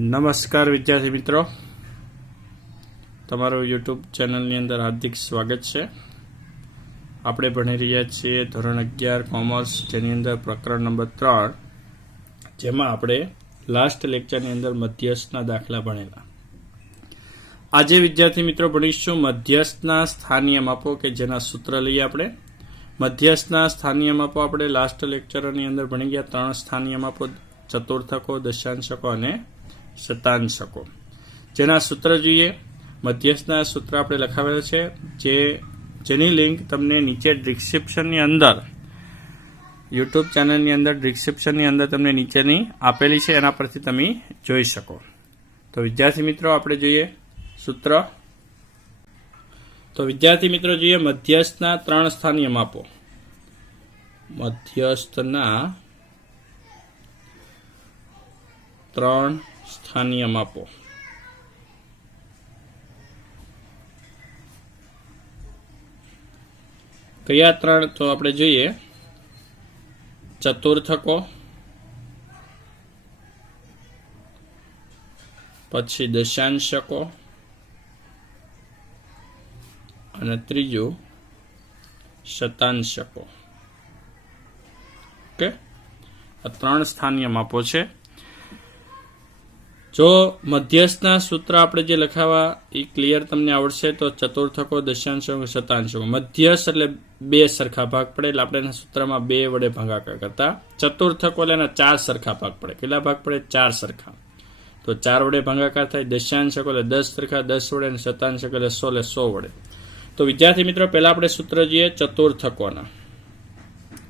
નમસ્કાર વિદ્યાર્થી મિત્રો. તમારું યુટ્યુબ ચેનલની અંદર હાર્દિક સ્વાગત છે. આપણે ભણી રહ્યા છીએ ધોરણ અગિયાર, કોમર્સ, જેની અંદર પ્રકરણ નંબર ત્રણ, જેમાં આપણે લાસ્ટ લેક્ચરની અંદર મધ્યસ્થના દાખલા ભણેલા. આજે વિદ્યાર્થી મિત્રો ભણીશું મધ્યસ્થના સ્થાનીય માપો કે જેના સૂત્ર લઈએ આપણે. મધ્યસ્થના સ્થાનીય માપો આપણે લાસ્ટ લેક્ચરની અંદર ભણી ગયા. ત્રણ સ્થાનીય માપો, ચતુર્થકો, દશાંશકો અને શતાંશકો જેના સૂત્ર જોઈએ, મધ્યસ્થના સૂત્ર આપણે લખાવેલા છે, જે જેની લિંક તમને નીચે ડિસ્ક્રિપ્શનની અંદર યુટ્યુબ ચેનલની અંદર ડિસ્ક્રિપ્શનની અંદર તમને નીચેની આપેલી છે, એના પરથી તમે જોઈ શકો. તો વિદ્યાર્થી મિત્રો, આપણે જોઈએ સૂત્ર. તો વિદ્યાર્થી મિત્રો, જોઈએ મધ્યસ્થના ત્રણ સ્થાનીય માપો. મધ્યસ્થના ત્રણ સ્થાનીય માપો કયા ત્રણ, તો આપણે જોઈએ. ચતુર્થકો. પછી દશાંશકો. અને ત્રીજું શતાંશકો. ઓકે? આ ત્રણ સ્થાનીય માપો છે. જો મધ્યસ્થના સૂત્ર આપણે જે લખાવા, એ ક્લિયર તમને આવડશે, તો ચતુર્થકો દશાંશો શતાંશો મધ્યસ્થ એટલે બે સરખા ભાગ પડે, એટલે આપણે એના સૂત્રમાં બે વડે ભાગાકાર કરતા. ચતુર્થકો એટલે એના ચાર સરખા ભાગ પડે. કેટલા ભાગ પડે? ચાર સરખા. તો ચાર વડે ભાગાકાર થાય, દશાંશકો એટલે દસ સરખા, દસ વડે અને શતાંશકો એટલે સો એટલે સો વડે. તો વિદ્યાર્થી મિત્રો, પહેલા આપણે સૂત્ર જોઈએ ચતુર્થકોના.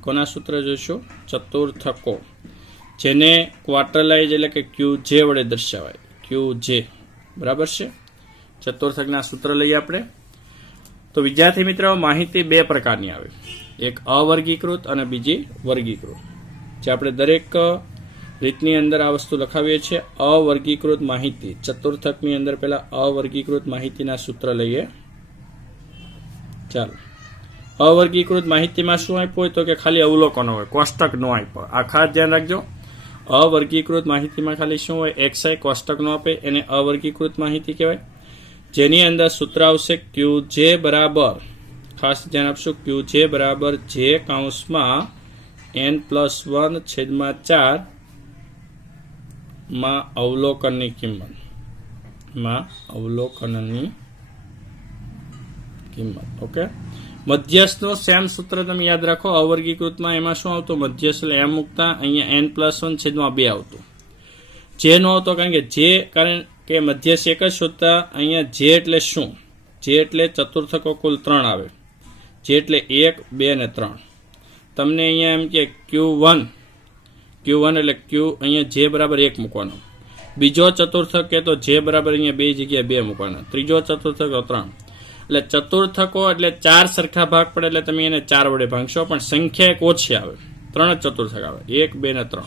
કોના સૂત્ર જોઈશું? ચતુર્થકો. જેને ક્વાર્ટરલાઇઝ એટલે કે ક્યુ જે વડે દર્શાવાય. ક્યુ જે બરાબર છે? ચતુર્થકના સૂત્ર લઈએ આપણે. તો વિદ્યાર્થી મિત્રો, માહિતી બે પ્રકારની આવે. એક અવર્ગીકૃત અને બીજી વર્ગીકૃત. જે આપણે દરેક રીતની અંદર આ વસ્તુ લખાવીએ છીએ. અવર્ગીકૃત માહિતી. ચતુર્થકની અંદર પહેલા અવર્ગીકૃત માહિતીના સૂત્ર લઈએ. ચાલો. અવર્ગીકૃત માહિતીમાં શું આપ્યું હોય તો કે ખાલી અવલોકનો હોય. કોષ્ટક નો આપ્યો. આ ખાસ ધ્યાન રાખજો. અવર્ગીકૃત માહિતીમાં ખાલી શું હોય? એક્સઆઈ કોષ્ટક નો આપે, એને અવર્ગીકૃત માહિતી કહેવાય. જેની અંદર સૂત્ર આવશે ક્યુ જે બરાબર. ખાસ ધ્યાન આપશું ક્યુ જે બરાબર જે કાઉન્સમાં એન પ્લસ વન છેદમાં ચારમાં અવલોકનની કિંમત. માં અવલોકનની કિંમત. ઓકે મધ્યસ્થનો સેમ સૂત્ર તમે યાદ રાખો, અવર્ગીકૃતમાં એમાં શું આવતું? મધ્યસ્થ એટલે એમ મૂકતા, અહીંયા એન પ્લસ વન છેદમાં બે આવતું. જે નો આવતો કારણ કે જે, કારણ કે મધ્યસ્થ એક જ શોધતા, અહીંયા જે એટલે શું? જે એટલે ચતુર્થકો કુલ ત્રણ આવે. જે એટલે એક, બે અને ત્રણ. તમને અહીંયા એમ કે ક્યુ વન ક્યુ વન એટલે ક્યુ અહીંયા જે બરાબર એક મૂકવાનો. બીજો ચતુર્થક કે તો જે બરાબર અહીંયા બે જગ્યાએ બે મૂકવાનો. ત્રીજો ચતુર્થક ત્રણ. એટલે ચતુર્થકો એટલે ચાર સરખા ભાગ પડે એટલે તમે એને ચાર વડે ભાગશો, પણ સંખ્યા એક ઓછી આવે. ત્રણ ચતુર્થક આવે. એક, બે ને ત્રણ.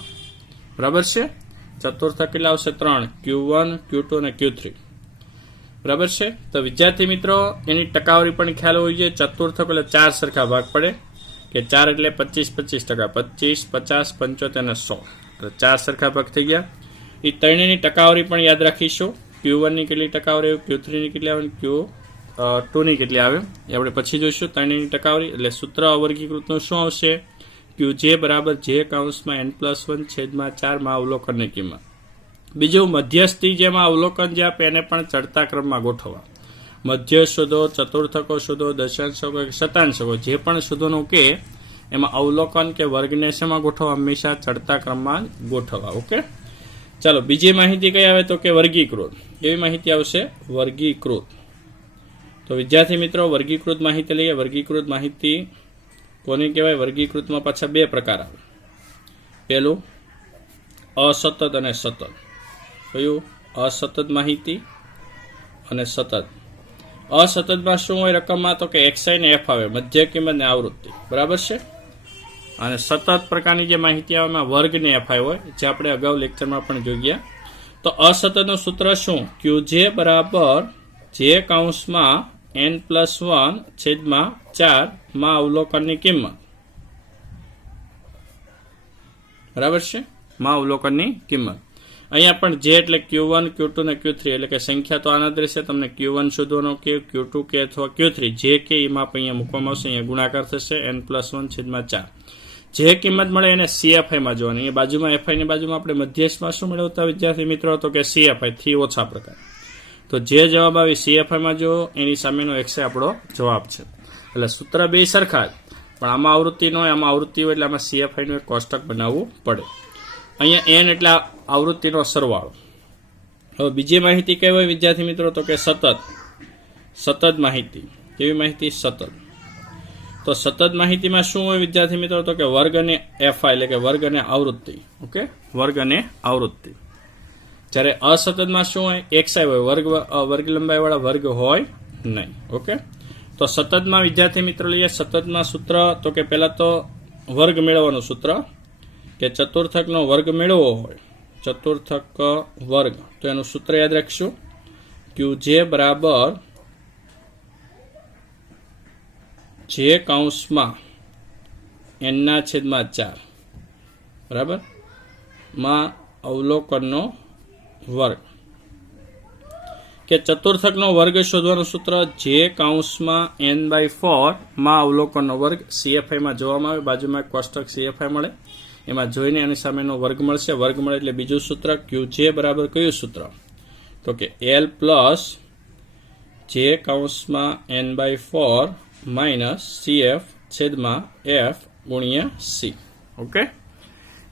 બરાબર છે? ચતુર્થક કેટલા આવશે ત્રણ. ક્યુ વન, ક્યુ ટુ અને ક્યુ થ્રી. બરાબર છે? તો વિદ્યાર્થી મિત્રો, એની ટકાવારી પણ ખ્યાલ હોવી જોઈએ. ચતુર્થક એટલે ચાર સરખા ભાગ પડે. કે ચાર એટલે પચીસ પચીસ ટકા. પચીસ, પચાસ, પંચોતેર અને સો. એટલે ચાર સરખા ભાગ થઈ ગયા. એ ત્રણેયની ટકાવારી પણ યાદ રાખીશું. ક્યુ વનની કેટલી ટકાવારી ક્યુ થ્રીની કેટલી આવે? ક્યુ ટુની કેટલી આવે. એ આપણે પછી જોઈશું. ત્રણેયની ટકાવારી એટલે સૂત્ર અવર્ગીકૃતનું શું આવશે? ક્યુ જે બરાબર જે કાઉન્સમાં એન પ્લસ વન છેદમાં ચારમાં અવલોકનની કિંમત. બીજું, મધ્યસ્થી જેમાં અવલોકન જે આપે એને પણ ચડતા ક્રમમાં ગોઠવવા. મધ્ય શોધો, ચતુર્થકો શોધો, દશાંશકો કે શતાંશકો, જે પણ શોધોનું કે, એમાં અવલોકન કે વર્ગને શેમાં ગોઠવવા? હંમેશા ચડતા ક્રમમાં ગોઠવવા. ઓકે? ચાલો, બીજી માહિતી કઈ આવે તો કે વર્ગીકૃત. એવી માહિતી આવશે, વર્ગીકૃત. તો વિદ્યાર્થી મિત્રો, વર્ગીકૃત માહિતી લઈએ. વર્ગીકૃત માહિતી કોને કહેવાય? વર્ગીકૃતમાં પાછા બે પ્રકાર આવે. પહેલું, અસતત અને સતત. કયું? અસતત માહિતી અને સતત. અસતતમાં શું હોય? રકમમાં તો કે એક્સઆઈ ને એફ આવે. મધ્ય કિંમત ને આવૃત્તિ. બરાબર છે? અને સતત પ્રકારની જે માહિતી આવે, એમાં વર્ગ ને એફઆઈ હોય, જે આપણે અગાઉ લેક્ચરમાં પણ જોઈ ગયા તો અસતતનું સૂત્ર શું? ક્યુ જે બરાબર જે કાઉન્સમાં એન પ્લસ વન છેદમાં ચારમાં અવલોકનની કિંમત. બરાબર છે? માં અવલોકનની કિંમત. અહીંયા પણ જે એટલે ક્યુ વન, ક્યુ ટુ ને ક્યુ થ્રી, એટલે કે સંખ્યા તો આના જ રહેશે. તમને ક્યુ વન શોધવાનો કે ક્યુ ટુ કે અથવા ક્યુ થ્રી, જે કે એ અહીંયા મૂકવામાં આવશે. અહીંયા ગુણાકાર થશે, એન પ્લસ વન છેદમાં ચાર. જે કિંમત મળે એને સીએફઆઈમાં જોવાની. એ બાજુમાં એફઆઈની બાજુમાં આપણે મધ્યસ્થમાં શું મેળવતા વિદ્યાર્થી મિત્રો? તો કે સીએફઆઈ થી ઓછા પ્રકાર. તો જે જવાબ આવી સીએફઆઈમાં જો એની સામેનો એક્સે આપણો જવાબ છે. એટલે સૂત્ર બે સરખા પણ આમાં આવૃત્તિ ન હોય, આમાં આવૃત્તિ હોય એટલે આમાં સીએફઆઈનું એક કોષ્ટક બનાવવું પડે. અહીંયા એન એટલે આવૃત્તિનો સરવાળો. હવે બીજી માહિતી કઈ હોય વિદ્યાર્થી મિત્રો? તો કે સતત. સતત માહિતી. કેવી માહિતી? સતત. તો સતત માહિતીમાં શું હોય વિદ્યાર્થી મિત્રો? તો કે વર્ગ અને એફઆઈ એટલે કે વર્ગ અને આવૃત્તિ. ઓકે? વર્ગ અને આવૃત્તિ. જ્યારે અસતતમાં શું હોય? એક્સઆઈ હોય, વર્ગ વર્ગ લંબાઈવાળા વર્ગ હોય નહીં. ઓકે? તો સતતમાં વિદ્યાર્થી મિત્રો લઈએ, સતતમાં સૂત્ર, તો કે પહેલા તો વર્ગ મેળવવાનું સૂત્ર, કે ચતુર્થકનો વર્ગ મેળવવો હોય. ચતુર્થક, વર્ગ. તો એનું સૂત્ર યાદ રાખશું. ક્યુ જે બરાબર જે કૌંસમાં એનના છેદમાં ચાર. બરાબર? માં અવલોકનનો વર્ગ. કે ચતુર્થકનો વર્ગ શોધવાનું સૂત્ર જે કાઉન્સમાં એન બાય ફોરમાં અવલોકનનો વર્ગ સીએફઆઈમાં જોવામાં આવે, બાજુમાં કોષ્ટક સીએફઆઈ મળે. એમાં જોઈને એની સામેનો વર્ગ મળશે. વર્ગ મળે એટલે બીજું સૂત્ર ક્યુ જે બરાબર કયું સૂત્ર? તો કે એલ પ્લસ જે કાઉન્સમાં N by four minus CF છેદમાં એફ ગુણ્યા સી ઓકે?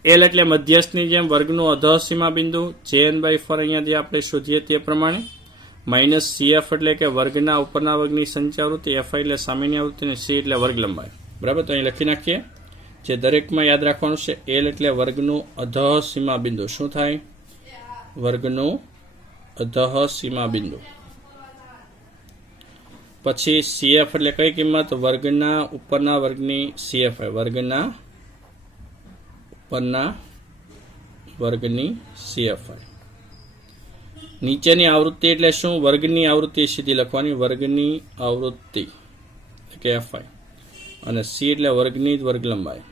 એલ એટલે મધ્યસ્થની જેમ વર્ગનું અધઃ સીમા બિંદુ જે એન બાય ફોર અહીંયા જે આપણે શોધીએ તે પ્રમાણે. માઇનસ સીએફ એટલે કે વર્ગના ઉપરના વર્ગની સંચાવૃત્તિ એફ એફઆઈ એટલે સામાન્ય આવૃત્તિ અને સી એટલે વર્ગ લંબાઈ. બરાબર? તો અહીં લખી નાખીએ. જે દરેકમાં યાદ રાખવાનું છે, એલ એટલે વર્ગનું અધઃ સીમા બિંદુ. શું થાય? વર્ગનું અધઃ સીમા બિંદુ. પછી સીએફ એટલે કઈ કિંમત? વર્ગના ઉપરના વર્ગની સીએફ. વર્ગના ઉપરના વર્ગની સીએફઆઈ. નીચેની આવૃત્તિ એટલે શું? વર્ગની આવૃત્તિ સીધી લખવાની, વર્ગની આવૃત્તિ કે એફઆઈ. અને સી એટલે વર્ગની વર્ગ લંબાઈ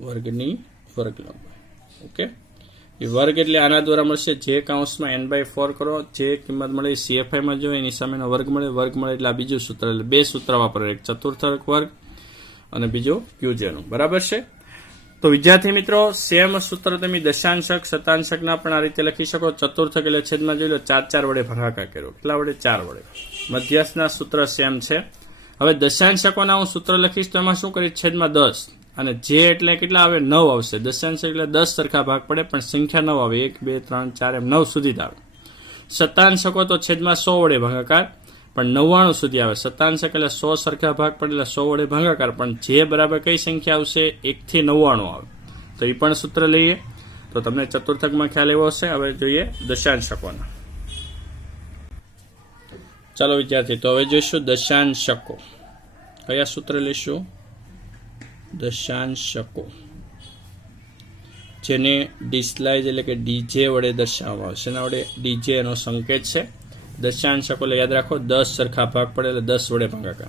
વર્ગની વર્ગ લંબાઈ ઓકે? એ વર્ગ એટલે આના દ્વારા મળશે જે કાઉન્સમાં એન બાય ફોર કરો, જે કિંમત મળે એ સીએફઆઈમાં જો, એની સામેનો વર્ગ મળે વર્ગ મળે એટલે આ બીજું સૂત્ર, એટલે બે સૂત્ર વાપરે, એક ચતુર્થક વર્ગ અને બીજું ક્યુજેનું બરાબર છે? તો વિદ્યાર્થી મિત્રો, સેમ સૂત્ર તમે દશાંશક, શતાંશકના પણ આ રીતે લખી શકો. ચતુર્થક એટલે છેદમાં જોઈ લો, ચાર ચાર વડે ભાગાકાર કર્યો. કેટલા વડે? ચાર વડે. મધ્યસ્થના સૂત્ર સેમ છે. હવે દશાંશકોના હું સૂત્ર લખીશ તો એમાં શું કરીશ છેદમાં દસ. અને જે એટલે કેટલા આવે? નવ આવશે. દશાંશક એટલે દસ સરખા ભાગ પડે, પણ સંખ્યા નવ આવે. એક, બે, ત્રણ, ચાર એમ નવ સુધી જ આવે. શતાંશકો તો છેદમાં સો વડે ભાગાકાર. પણ નવ્વાણું સુધી આવે. શતાંશક એટલે સો સરખા ભાગ પડે એટલે સો વડે ભાગાકાર. પણ જે બરાબર કઈ સંખ્યા આવશે? એકથી નવ્વાણું આવે. તો એ પણ સૂત્ર લઈએ. તો તમને ચતુર્થકમાં ખ્યાલ એવો હશે. હવે જોઈએ દશાંશકોના. ચાલો વિદ્યાર્થી, તો હવે જોઈશું દશાંશકો. કયા સૂત્ર લઈશું? દશાંશકો. જેને ડિસ્લાઇઝ એટલે કે ડીજે વડે દર્શાવવામાં આવે. છે એના વડે? ડીજે એનો સંકેત છે. દશાંશકો એટલે યાદ રાખો, દસ સરખા ભાગ પડે એટલે દસ વડે ભાગાકાર.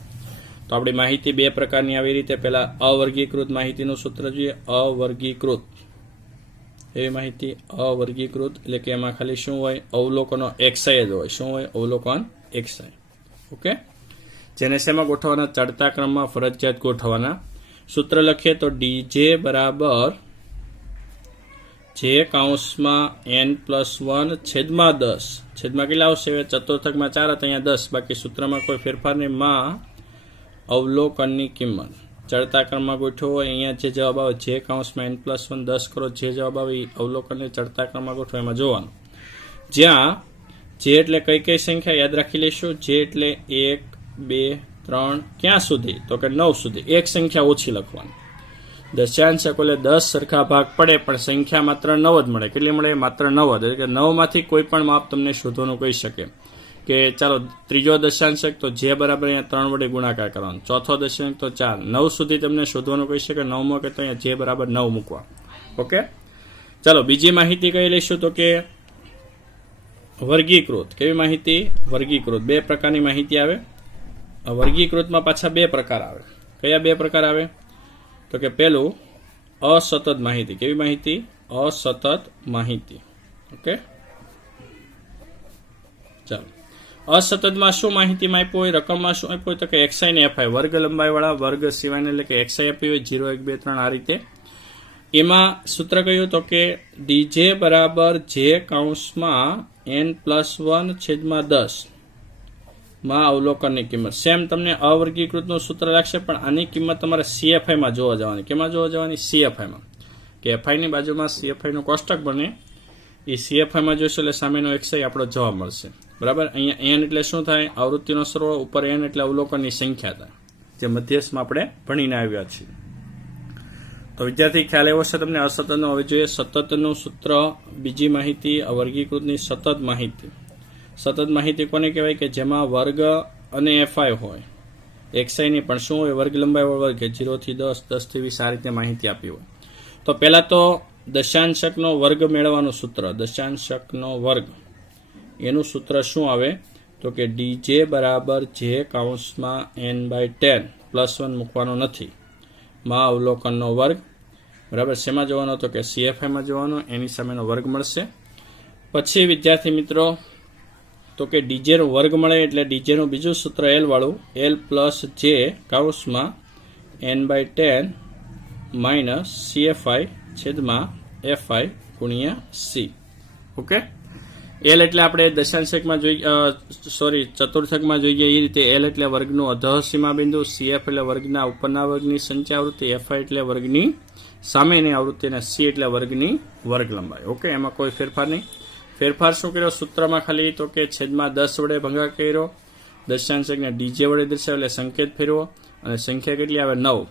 તો આપણી માહિતી બે પ્રકારની આવી રીતે. પહેલાં અવર્ગીકૃત માહિતીનું સૂત્ર જોઈએ. અવર્ગીકૃત. એવી માહિતી, અવર્ગીકૃત, એટલે કે એમાં ખાલી શું હોય? અવલોકનો એક્સાય જ હોય. શું હોય? અવલોકન એક્સાય ઓકે? જેને શેમાં ગોઠવવાના? ચડતા ક્રમમાં ફરજિયાત ગોઠવવાના. સૂત્ર લખીએ તો ડીજે બરાબર જે કાઉન્સમાં એન પ્લસ વન છેદમાં દસ. છેદમાં કેટલા આવશે? ચતુર્થકમાં ચાર હતા, અહીંયા દસ. બાકી સૂત્રમાં કોઈ ફેરફાર નહીં. માં અવલોકનની કિંમત. ચડતા ક્રમમાં ગોઠવો હોય અહીંયા જે જવાબ આવે, જે કાઉન્સમાં એન પ્લસ વન દસ કરો, જે જવાબ આવે એ અવલોકનને ચડતા ક્રમમાં ગોઠવો, એમાં જોવાનું. જ્યાં જે એટલે કઈ કઈ સંખ્યા યાદ રાખી લઈશું જે એટલે એક, બે, ત્રણ, ક્યાં સુધી? તો કે નવ સુધી. એક સંખ્યા ઓછી લખવાની. દશાંશક એટલે દસ સરખા ભાગ પડે, પણ સંખ્યા માત્ર નવ જ મળે. કેટલી મળે? માત્ર નવ જ. એટલે કે નવમાંથી કોઈ પણ માપ તમને શોધવાનું કહી શકે. કે ચાલો, ત્રીજો દશાંશક તો જે બરાબર અહીંયા ત્રણ વડે ગુણાકાર કરવાનો. ચોથો દશાંશ, તો ચાર. નવ સુધી તમને શોધવાનું કહી શકે. નવમાં કે તો અહીંયા જે બરાબર નવ મૂકવા. ઓકે? ચાલો, બીજી માહિતી કઈ લઈશું તો કે વર્ગીકૃત. કેવી માહિતી? વર્ગીકૃત. બે પ્રકારની માહિતી આવે. વર્ગીકૃતમાં પાછા બે પ્રકાર આવે. કયા બે પ્રકાર આવે? તો કે પેલું અસતત માહિતી. કેવી માહિતી? અસતત માહિતી. ઓકે? ચાલો. અસતતમાં શું માહિતીમાં આપ્યું હોય, રકમમાં શું આપ્યું હોય, તો કે એક્સઆઈ ને એફઆઈ વર્ગ લંબાઈવાળા, વર્ગ સિવાયને એટલે કે એક્સઆઈ આપ્યું હોય, જીરો, એક, બે, ત્રણ, આ રીતે. એમાં સૂત્ર કહ્યું તો કે ડીજે બરાબર જે કાઉન્સમાં એન પ્લસ વન છેદમાં દસ. માં અવલોકનની કિંમત. સેમ તમને અવર્ગીકૃતનું સૂત્ર લાગશે, પણ આની કિંમત તમારે સીએફઆઈમાં જોવા જવાની. કેમાં જોવા જવાની? સીએફઆઈમાં કે એફઆઈની બાજુમાં સીએફઆઈનું કોષ્ટક બને. એ સીએફઆઈમાં જોઈશું એટલે સામેનો એક્સઆઈ આપણો જવાબ મળશે. બરાબર? અહીંયા એન એટલે શું થાય? આવૃત્તિનો સરવાળો ઉપર એન એટલે અવલોકનની સંખ્યા થાય. જે મધ્યસ્થમાં આપણે ભણીને આવ્યા છીએ. તો વિદ્યાર્થી, ખ્યાલ એવો છે તમને અસતતનો? હવે જોઈએ સતતનું સૂત્ર, બીજી માહિતી વર્ગીકૃતની સતત માહિતી. સતત માહિતી કોને કહેવાય કે જેમાં વર્ગ અને એફઆઈ હોય. એક્સઆઈની પણ શું હોય? વર્ગ લંબાઈ વર્ગ. જીરોથી દસ દસથી વીસ, આ રીતે માહિતી આપી હોય. તો પહેલાં તો દશાંશકનો વર્ગ મેળવવાનું સૂત્ર. દશાંશકનો વર્ગ. એનું સૂત્ર શું આવે? તો કે ડીજે બરાબર જે કાઉન્સમાં N by ten plus one મૂકવાનો નથી. માં અવલોકનનો વર્ગ. બરાબર? શેમાં જોવાનો? તો કે સીએફઆઈમાં જોવાનો. એની સામેનો વર્ગ મળશે. પછી વિદ્યાર્થી મિત્રો તો કે ડીજેનો વર્ગ મળે એટલે ડીજેનું બીજું સૂત્ર એલ વાળું એલ પ્લસ જે કાઉસમાં N by ten minus CFI છેદમાં એફઆઈ ગુણ્યા સી ઓકે એલ એટલે આપણે દશાંશકમાં જોઈ સોરી ચતુર્થકમાં જોઈએ એ રીતે એલ એટલે વર્ગનું અધહસીમા બિંદુ સીએફ એટલે વર્ગના ઉપરના વર્ગની સંચય આવૃત્તિ એફઆઈ એટલે વર્ગની સામેની આવૃત્તિ અને સી એટલે વર્ગની વર્ગ લંબાઈ ઓકે એમાં કોઈ ફેરફાર નહીં. ફેરફાર શું કર્યો? સૂત્રમાં ખાલી તો કે છેદમાં દસ વડે ભંગા કર્યો. દશાંશકને ડીજે વડે દર્શાવ્યો એટલે સંકેત ફેરવો. અને સંખ્યા કેટલી? આવે નવ.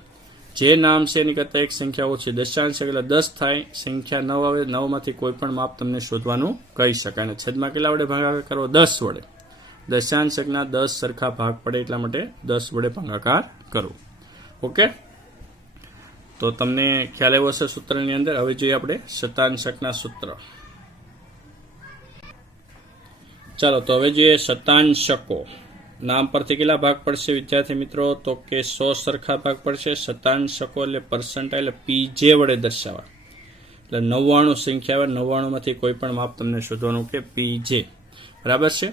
જે નામ છે એની કરતાં એક સંખ્યા ઓછી. દશાંશક એટલે દસ થાય, સંખ્યા નવ આવે, નવમાંથી કોઈ પણ માપ તમને શોધવાનું કહી શકાય. અને છેદમાં કેટલા વડે ભાગાકાર કરવો? દસ વડે. દશાંશકના દસ સરખા ભાગ પડે એટલા માટે દસ વડે ભાગાકાર કરો ઓકે? તો તમને ખ્યાલ આવ્યો હશે સૂત્રની અંદર. હવે જોઈએ આપણે શતાંશકના સૂત્ર. ચાલો, તો હવે જોઈએ શતાંશકો. નામ પરથી કેટલા ભાગ પડશે? વિદ્યાર્થી મિત્રો, તો કે સો સરખા ભાગ પડશે. શતાંશકો એટલે પર્સન્ટાઇલ પી જે વડે દર્શાવવા. એટલે નવ્વાણું સંખ્યા નવ્વાણુંમાંથી કોઈ પણ માપ તમને શોધવાનું કે પી જે બરાબર છે?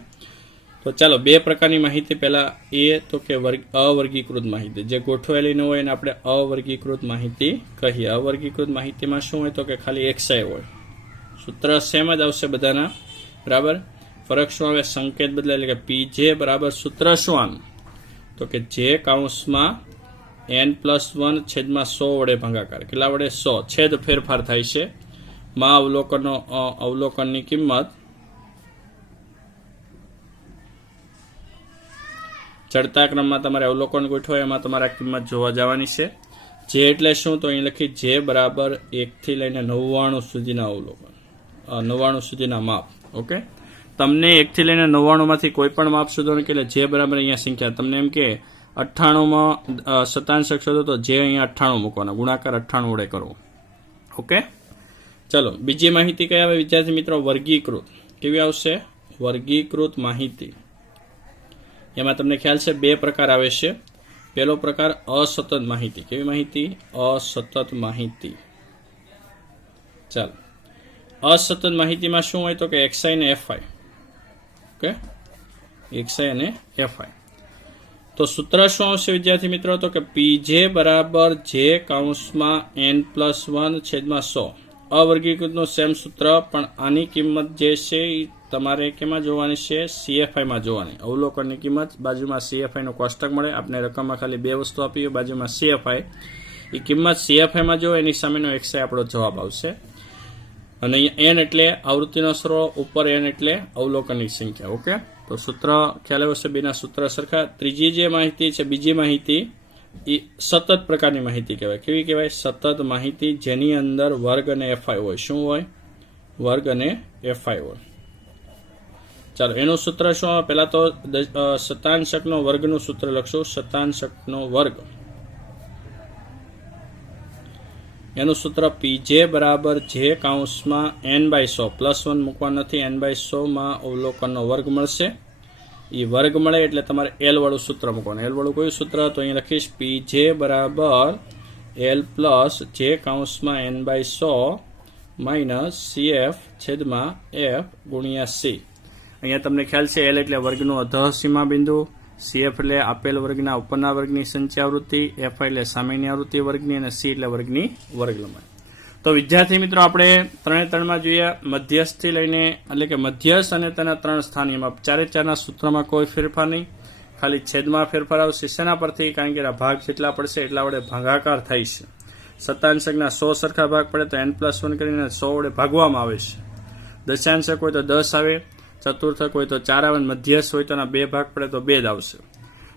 તો ચાલો, બે પ્રકારની માહિતી. પહેલા એ તો કે વર્ગ, અવર્ગીકૃત માહિતી. જે ગોઠવાયેલી ન હોય એને આપણે અવર્ગીકૃત માહિતી કહીએ. અવર્ગીકૃત માહિતીમાં શું હોય તો કે ખાલી એક્સાય હોય. સૂત્ર સેમ જ આવશે બધાના. બરાબર? ફરક શું આવે સંકેત બદલાય એટલે કે પી જે બરાબર સૂત્ર શું આનું તો કે જે કાઉન્સમાં એન પ્લસ વન છેદમાં સો વડે ભાગાકાર. કેટલા વડે? સો. છેદ ફેરફાર થાય છે. માં અવલોકનો અવલોકનની કિંમત ચડતા ક્રમમાં તમારે અવલોકન ગોઠવો, એમાં તમારે કિંમત જોવા જવાની છે. જે એટલે શું? તો અહીં લખી જે બરાબર એકથી લઈને નવ્વાણું સુધીના અવલોકન નવ્વાણું સુધીના માપ. ઓકે તમને એકથી લઈને નવ્વાણુંમાંથી કોઈ પણ માપ શોધવાનું કે જે બરાબર અહીંયા સંખ્યા. તમને એમ કે અઠ્ઠાણુંમાં સત્તાવીસ શોધો તો જે અહીંયા અઠ્ઠાણું મૂકવાના. ગુણાકાર અઠ્ઠાણું વડે કરવો ઓકે? ચલો, બીજી માહિતી કઈ આવે? વિદ્યાર્થી મિત્રો, વર્ગીકૃત. કેવી આવશે? વર્ગીકૃત માહિતી. એમાં તમને ખ્યાલ છે, બે પ્રકાર આવે છે. પહેલો પ્રકાર, અસતત માહિતી. કેવી માહિતી? અસતત માહિતી. ચાલો. અસતત માહિતીમાં શું હોય તો કે એક્સઆઈ ને એફઆઈ ઓકે? એક્સઆઈ અને એફઆઈ. તો સૂત્ર શું આવશે વિદ્યાર્થી મિત્રો? તો કે પીજે બરાબર જે કાઉન્સમાં એન પ્લસ વન છેદમાં સો. અવર્ગીકૃતનું સેમ સૂત્ર, પણ આની કિંમત જે છે એ તમારે કેમાં જોવાની છે? સીએફઆઈમાં જોવાની. અવલોકનની કિંમત, બાજુમાં સીએફઆઈનો કોષ્ટક મળે. આપણે રકમમાં ખાલી બે વસ્તુ આપી હોય, બાજુમાં સીએફઆઈ. એ કિંમત સીએફઆઈમાં જો, એની સામેનો એક્સઆઈ આપણો જવાબ આવશે. અને અહીંયા એન એટલે આવૃત્તિનો સરવાળો ઉપર એન એટલે અવલોકનની સંખ્યા, ઓકે? તો સૂત્ર ખ્યાલ આવશે બીના સૂત્ર સરખા. ત્રીજી જે માહિતી છે, બીજી માહિતી, એ સતત પ્રકારની માહિતી કહેવાય. કેવી કહેવાય? સતત માહિતી જેની અંદર વર્ગ અને એફઆઈ હોય. શું હોય? વર્ગ અને એફઆઈ હોય. ચાલો, એનું સૂત્ર શું પહેલાં તો શતાંશકનો વર્ગનું સૂત્ર લખશું. શતાંશકનો વર્ગ. એનું સૂત્ર પી જે બરાબર જે કાઉન્સમાં એન બાય સો. પ્લસ વન મૂકવા નથી એન બાય સોમાં અવલોકનનો વર્ગ મળશે. એ વર્ગ મળે એટલે તમારે એલવાળું સૂત્ર મૂકવાનું. એલવાળું કયું સૂત્ર? તો અહીં લખીશ પી જે બરાબર એલ પ્લસ જે કાઉન્સમાં એન બાય સો માઇનસ સી એફ છેદમાં એફ ગુણ્યા સી અહીંયા તમને ખ્યાલ છે એલ એટલે વર્ગનું અધ સીમા બિંદુ સી એફ એટલે આપેલ વર્ગના ઉપરના વર્ગની સંચયાવૃત્તિ એફ એટલે સામાન્ય આવૃત્તિ વર્ગની અને સી એટલે વર્ગની વર્ગ લંબાઈ તો વિદ્યાર્થી મિત્રો, આપણે ત્રણે ત્રણમાં જોઈએ. મધ્યસ્થથી લઈને, એટલે કે મધ્યસ્થ અને તેના ત્રણ સ્થાન. એમાં ચારે ચારના સૂત્રમાં કોઈ ફેરફાર નહીં. ખાલી છેદમાં ફેરફાર આવશે શેના પરથી? કારણ કે ભાગ જેટલા પડશે એટલા વડે ભાગાકાર થાય છે. સત્તાંશકના સો સરખા ભાગ પડે તો એન પ્લસ વન કરીને સો વડે ભાગવામાં આવે છે. દશાંશક હોય તો દસ આવે. ચતુર્થક હોય તો ચાર આવે મધ્યસ્થ હોય તો એના બે ભાગ પડે તો બે જ આવશે.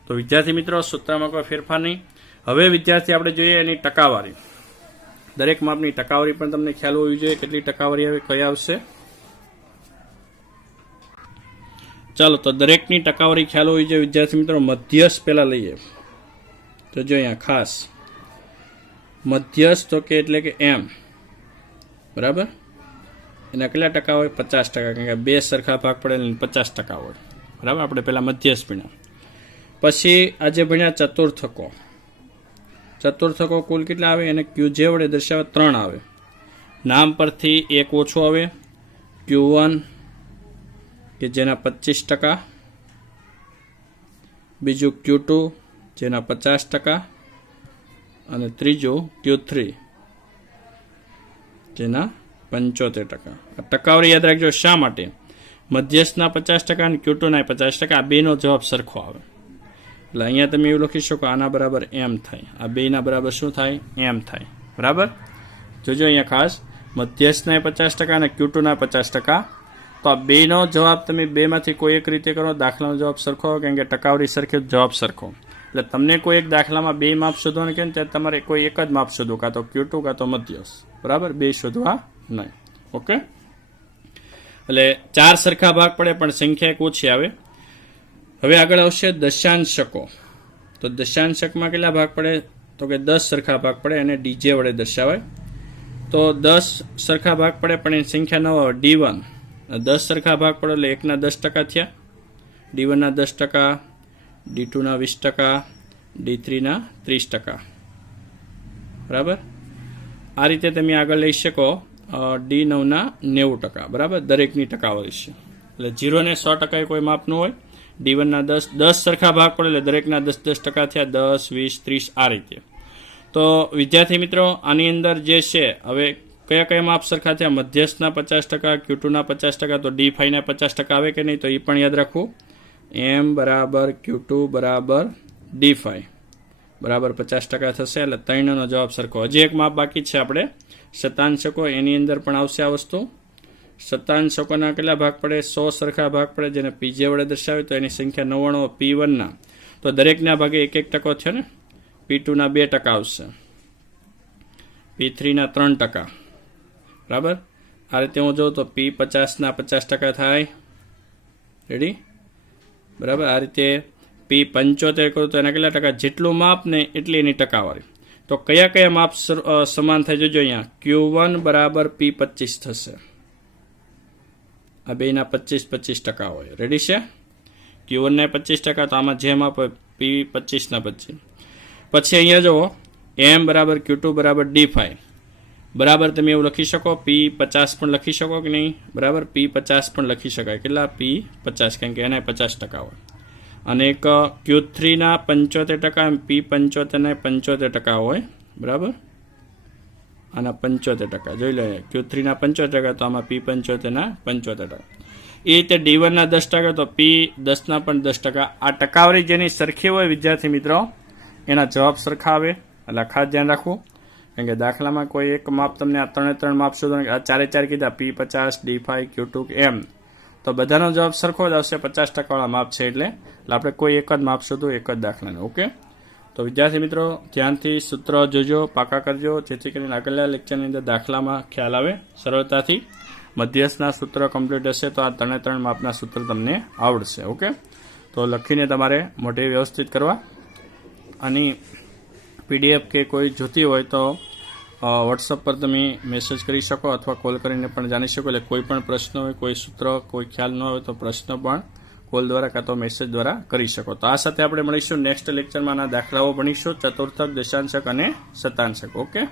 તો વિદ્યાર્થી મિત્રો, સૂત્રમાં કોઈ ફેરફાર નહીં. હવે વિદ્યાર્થી આપણે જોઈએ એની ટકાવારી. દરેક માપની ટકાવારી પણ તમને ખ્યાલ હોવી જોઈએ કેટલી ટકાવારી આવે, કઈ આવશે. ચાલો, તો દરેકની ટકાવારી ખ્યાલ હોવી જોઈએ વિદ્યાર્થી મિત્રો, મધ્યસ્થ પહેલા લઈએ. તો જો અહીંયા ખાસ. મધ્યસ્થ તો કે એટલે કે એમ. બરાબર? એના કેટલા ટકા હોય? પચાસ ટકા. કારણ કે બે સરખા ભાગ પડે ને પચાસ ટકા હોય. બરાબર? આપણે પહેલાં મધ્યસ્થ ભણ્યા. પછી આજે ભણ્યા ચતુર્થકો. ચતુર્થકો કુલ કેટલા આવે? એને ક્યુ જે વડે દર્શાવે ત્રણ આવે. નામ પરથી એક ઓછો આવે. ક્યુ વન, કે જેના પચીસ ટકા. બીજું ક્યુ ટુ, જેના પચાસ ટકા. અને ત્રીજું ક્યુ થ્રી, જેના પંચોતેર ટકા. આ ટકાવારી યાદ રાખજો શા માટે? મધ્યસ્થના પચાસ ટકા અને ક્યુ ટુના પચાસ ટકા, આ બેનો જવાબ સરખો આવે. એટલે અહીંયા તમે એવું લખી શકો, આના બરાબર એમ થાય. આ બેના બરાબર શું થાય? એમ થાય. બરાબર? જોજો અહીંયા ખાસ, મધ્યસ્થના પચાસ ટકા અને ક્યુ ટુના પચાસ ટકા. તો આ બેનો જવાબ તમે બેમાંથી કોઈ એક રીતે કરો, દાખલાનો જવાબ સરખો હોય કારણ કે ટકાવારી સરખે જવાબ સરખો. એટલે તમને કોઈ એક દાખલામાં બે માપ શોધવાનું કહે ને, ત્યારે તમારે કોઈ એક જ માપ શોધવું, કાં તો ક્યુ ટુ કાં તો મધ્યસ્થ. બરાબર? બે શોધવા નહીં. ઓકે? એટલે ચાર સરખા ભાગ પડે, પણ સંખ્યા એક ઓછી આવે. હવે આગળ આવશે દશાંશકો. તો દશાંશકમાં કેટલા ભાગ પડે? તો કે દસ સરખા ભાગ પડે અને ડીજે વડે દર્શાવાય. તો દસ સરખા ભાગ પડે, પણ એની સંખ્યા ન ડી વન. દસ સરખા ભાગ પડે એટલે એકના દસ ટકા થયા. ડી વનના દસ ટકા, ડી ટુના વીસ ટકા, ડી થ્રીના ત્રીસ ટકા. બરાબર? આ રીતે તમે આગળ લઈ શકો. ડી નવના નેવું ટકા, બરાબર? દરેકની ટકાવારી છે. એટલે જીરોને સો ટકા કોઈ માપનું હોય. ડી વનના દસ દસ સરખા ભાગ પડે એટલે દરેકના દસ દસ ટકા થયા દસ, વીસ, ત્રીસ, આ રીતે. તો વિદ્યાર્થી મિત્રો, આની અંદર જે છે, હવે કયા કયા માપ સરખા થયા? મધ્યસ્થના પચાસ ટકા, ક્યુ ટુના પચાસ ટકા, તો ડી ફાઈના પચાસ ટકા આવે કે નહીં? તો એ પણ યાદ રાખવું. એમ બરાબર ક્યુ ટુ બરાબર ડી ફાઈ. બરાબર પચાસ ટકા થશે એટલે ત્રણનો જવાબ સરખો. હજી એક માપ બાકી છે આપણે. શતાંશકો એની અંદર પણ આવશે આ વસ્તુ. શતાંશકોના કેટલા ભાગ પડે? સો સરખા ભાગ પડે, જેને પીજે વડે દર્શાવે તો એની સંખ્યા નવ્વાણું પી વનના તો દરેકના ભાગે એક એક ટકો છે ને? પી ટુના બે ટકા આવશે. પી થ્રીના ત્રણ ટકા. બરાબર? આ રીતે હું જોઉં તો પી પચાસના પચાસ ટકા થાય. રેડી બરાબર? આ રીતે પી પંચોતેર કરું તો એના કેટલા ટકા? જેટલું માપ ને એટલી એની ટકાવારી. તો કયા કયા માપ સર- અ, સમાન થાય જોજો અહીંયા ક્યુ વન બરાબર પી પચીસ થશે. આ બેના પચીસ પચીસ ટકા હોય. રેડી છે? ક્યુ વનના પચીસ ટકા તો આમાં જે માપ હોય પી પચીસના પચીસ. પછી અહીંયા જુઓ એમ બરાબર ક્યુ ટુ બરાબર ડી ફાઈવ. બરાબર તમે એવું લખી શકો પી પચાસ પણ લખી શકો કે નહીં? બરાબર પી પચાસ પણ લખી શકાય. કેટલા? પી પચાસ કારણ કે એના પચાસ ટકા હોય. અને એક ક્યુ થ્રીના પંચોતેર ટકા પી પંચોતેરના પંચોતેર ટકા હોય, બરાબર? આના પંચોતેર ટકા, જોઈ લઈએ ક્યુ થ્રીના પંચોતેર ટકા, તો આમાં પી પંચોતેરના પંચોતેર ટકા. એ રીતે ડી વનના દસ ટકા, તો પી દસના પણ દસ ટકા. આ ટકાવારી જેની સરખી હોય, વિદ્યાર્થી મિત્રો, એના જવાબ સરખા આવે. એટલે ખાસ ધ્યાન રાખવું. કારણ કે દાખલામાં કોઈ એક માપ તમને આ ત્રણે ત્રણ માપ શોધવાનું, આ ચારે ચાર કીધા પી પચાસ D five Q two M તો બધાનો જવાબ સરખો જ આવશે, પચાસ ટકાવાળા માપ છે એટલે આપણે કોઈ એક જ માપ શોધો, એક જ દાખલાને ઓકે? તો વિદ્યાર્થી મિત્રો, ધ્યાનથી સૂત્ર જોજો, પાકા કરજો, જેથી કરીને આગળના લેક્ચરની અંદર દાખલામાં ખ્યાલ આવે સરળતાથી. મધ્યસ્થના સૂત્ર કમ્પ્લીટ હશે તો આ ત્રણે ત્રણ માપના સૂત્ર તમને આવડશે, ઓકે? તો લખીને તમારે મોઢે વ્યવસ્થિત કરવા. અને પીડીએફ કે કોઈ જોતી હોય તો વોટ્સઅપ પર તમે મેસેજ કરી શકો અથવા કોલ કરીને પણ જાણી શકો. એટલે કોઈ પણ પ્રશ્ન હોય, કોઈ સૂત્ર, કોઈ ખ્યાલ ન હોય તો પ્રશ્ન પણ કોલ દ્વારા કાં તો મેસેજ દ્વારા કરી શકો. તો આ સાથે આપણે મળીશું નેક્સ્ટ લેક્ચરમાં આના દાખલાઓ ભણીશું. ચતુર્થક, દશાંશક અને શતાંશક. ઓકે